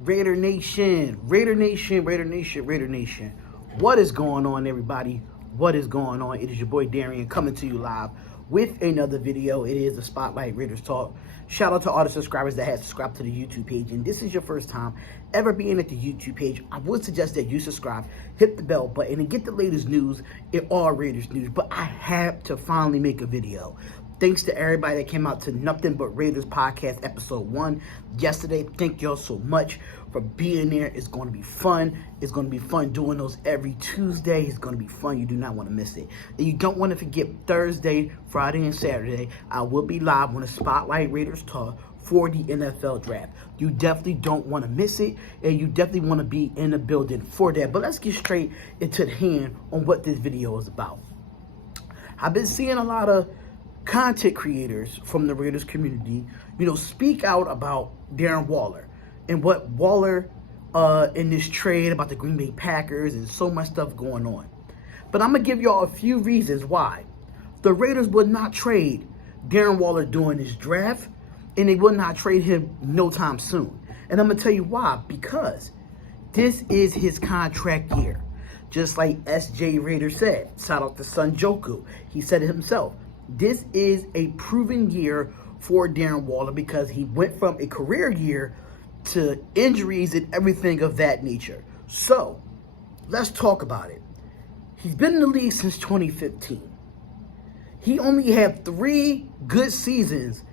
Raider Nation, Raider Nation, Raider Nation, Raider Nation. What is going on, everybody? What is going on? It is your boy Darren coming to you live with another video. It is the Spotlight Raiders Talk. Shout out to all the subscribers that have subscribed to the YouTube page. And this is your first time ever being at the YouTube page. I would suggest that you subscribe, hit the bell button, and get the latest news in all Raiders news. But I have to finally make a video. Thanks to everybody that came out to Nothing But Raiders podcast episode 1 yesterday. Thank y'all so much for being there. It's going to be fun. It's going to be fun doing those every Tuesday. It's going to be fun. You do not want to miss it. And you don't want to forget Thursday, Friday, and Saturday. I will be live on the Spotlight Raiders Talk for the NFL Draft. You definitely don't want to miss it, and you definitely want to be in the building for that. But let's get straight into the hand on what this video is about. I've been seeing a lot of content creators from the Raiders community, speak out about Darren Waller and what Waller in this trade about the Green Bay Packers and so much stuff going on. But I'm going to give y'all a few reasons why the Raiders would not trade Darren Waller during this draft, and they will not trade him no time soon. And I'm going to tell you why. Because this is his contract year. Just like SJ Raider said, shout out to Son Joku. He said it himself. This is a proven year for Darren Waller because he went from a career year to injuries and everything of that nature. So, let's talk about it. He's been in the league since 2015. He only had 3 good seasons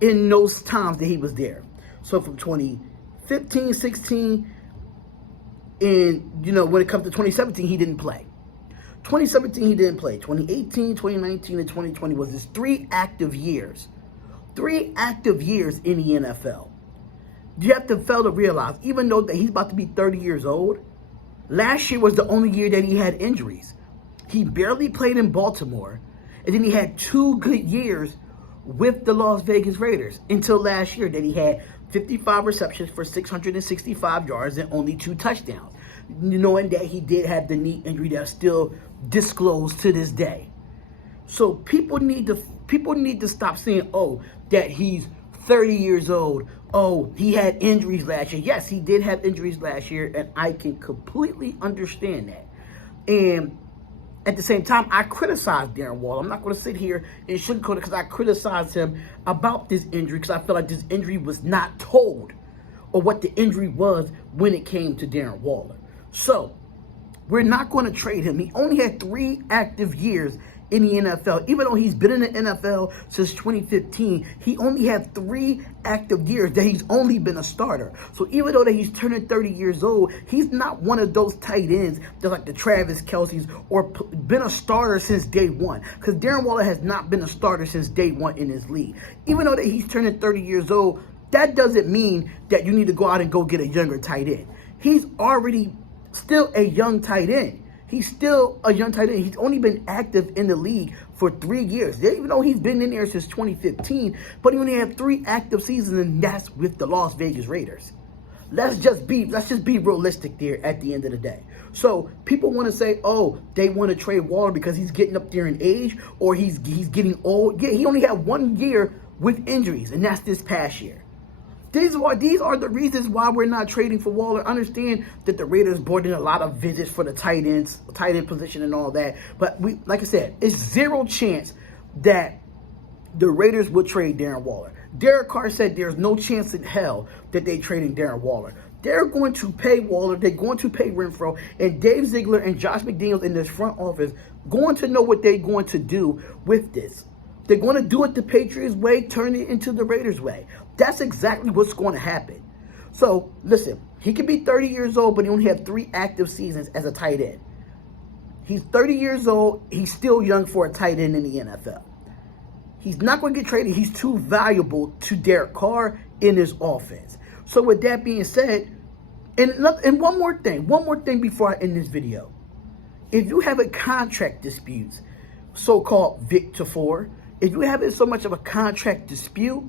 in those times that he was there. So, from 2015, 16, and, when it comes to 2017, he didn't play. 2017, he didn't play. 2018, 2019, and 2020 was his 3 active years. 3 active years in the NFL. You have to fail to realize, even though that he's about to be 30 years old, last year was the only year that he had injuries. He barely played in Baltimore, and then he had 2 good years with the Las Vegas Raiders until last year that he had 55 receptions for 665 yards and only 2 touchdowns. Knowing that he did have the knee injury that's still disclosed to this day. So people need to stop saying, that he's 30 years old. Oh, he had injuries last year. Yes, he did have injuries last year, and I can completely understand that. And at the same time, I criticized Darren Waller. I'm not going to sit here and sugarcoat it because I criticized him about this injury because I feel like this injury was not told or what the injury was when it came to Darren Waller. So, we're not going to trade him. He only had 3 active years in the NFL. Even though he's been in the NFL since 2015, he only had 3 active years that he's only been a starter. So even though that he's turning 30 years old, he's not one of those tight ends that's like the Travis Kelce's or been a starter since day one. Because Darren Waller has not been a starter since day one in this league. Even though that he's turning 30 years old, that doesn't mean that you need to go out and go get a younger tight end. He's already still a young tight end. He's still a young tight end. He's only been active in the league for 3 years. Even though he's been in there since 2015, but he only had 3 active seasons, and that's with the Las Vegas Raiders. Let's just be realistic there at the end of the day. So people want to say, they want to trade Waller because he's getting up there in age or he's getting old. Yeah, he only had 1 year with injuries, and that's this past year. These are the reasons why we're not trading for Waller. Understand that the Raiders brought in a lot of visits for the tight end position and all that. But like I said, it's 0 chance that the Raiders would trade Darren Waller. Derek Carr said there's no chance in hell that they trading Darren Waller. They're going to pay Waller. They're going to pay Renfro. And Dave Ziegler and Josh McDaniels in this front office going to know what they're going to do with this. They're going to do it the Patriots way, turn it into the Raiders way. That's exactly what's going to happen. So, listen, he could be 30 years old, but he only had 3 active seasons as a tight end. He's 30 years old. He's still young for a tight end in the NFL. He's not going to get traded. He's too valuable to Derek Carr in his offense. So, with that being said, and one more thing before I end this video. If you have a contract dispute, so-called Victor Ford, if you have so much of a contract dispute,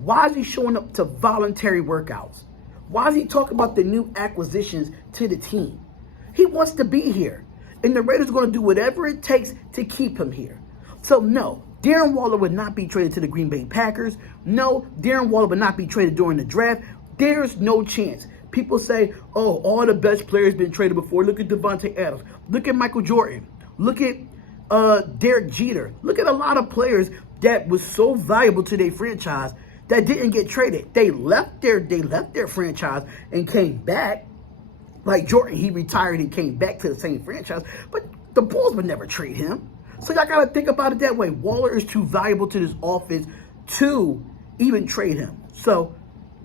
why is he showing up to voluntary workouts? Why is he talking about the new acquisitions to the team? He wants to be here. And the Raiders are going to do whatever it takes to keep him here. So, no, Darren Waller would not be traded to the Green Bay Packers. No, Darren Waller would not be traded during the draft. There's no chance. People say, oh, all the best players been traded before. Look at Devontae Adams. Look at Michael Jordan. Look at Derek Jeter. Look at a lot of players that was so valuable to their franchise that didn't get traded. They left their franchise and came back. Like Jordan, he retired and came back to the same franchise, but the Bulls would never trade him. So y'all gotta think about it that way. Waller is too valuable to this offense to even trade him. So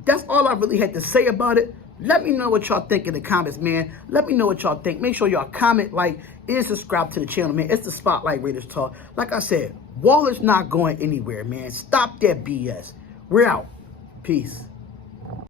that's all I really had to say about it. Let me know what y'all think in the comments, man. Let me know what y'all think. Make sure y'all comment, like, and subscribe to the channel, man. It's the Spotlight Raiders Talk. Like I said, Waller's not going anywhere, man. Stop that BS. We're out. Peace.